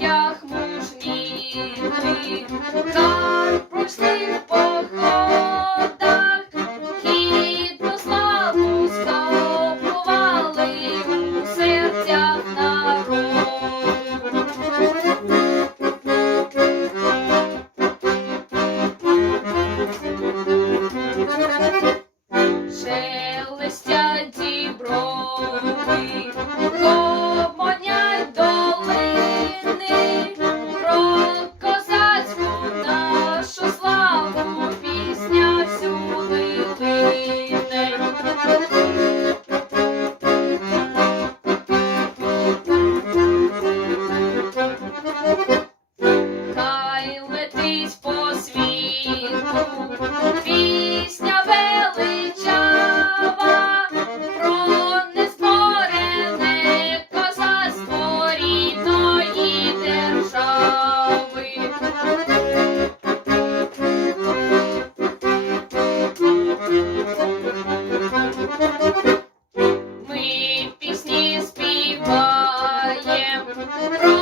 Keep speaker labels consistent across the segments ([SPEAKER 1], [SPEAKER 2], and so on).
[SPEAKER 1] одяг Thank you.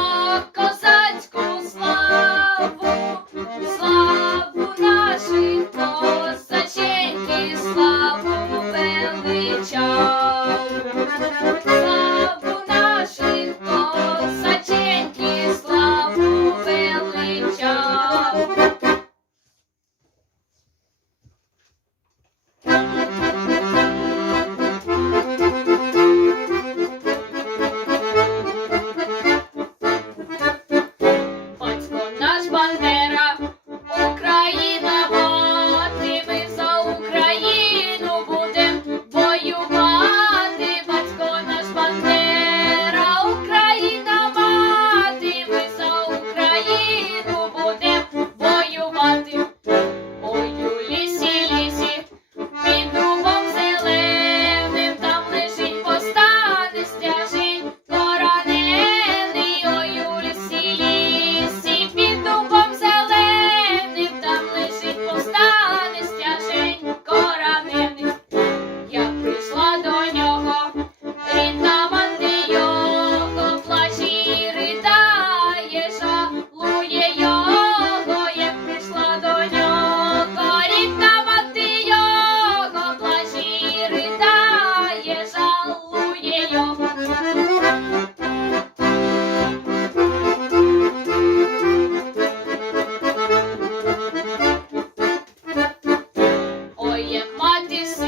[SPEAKER 1] do.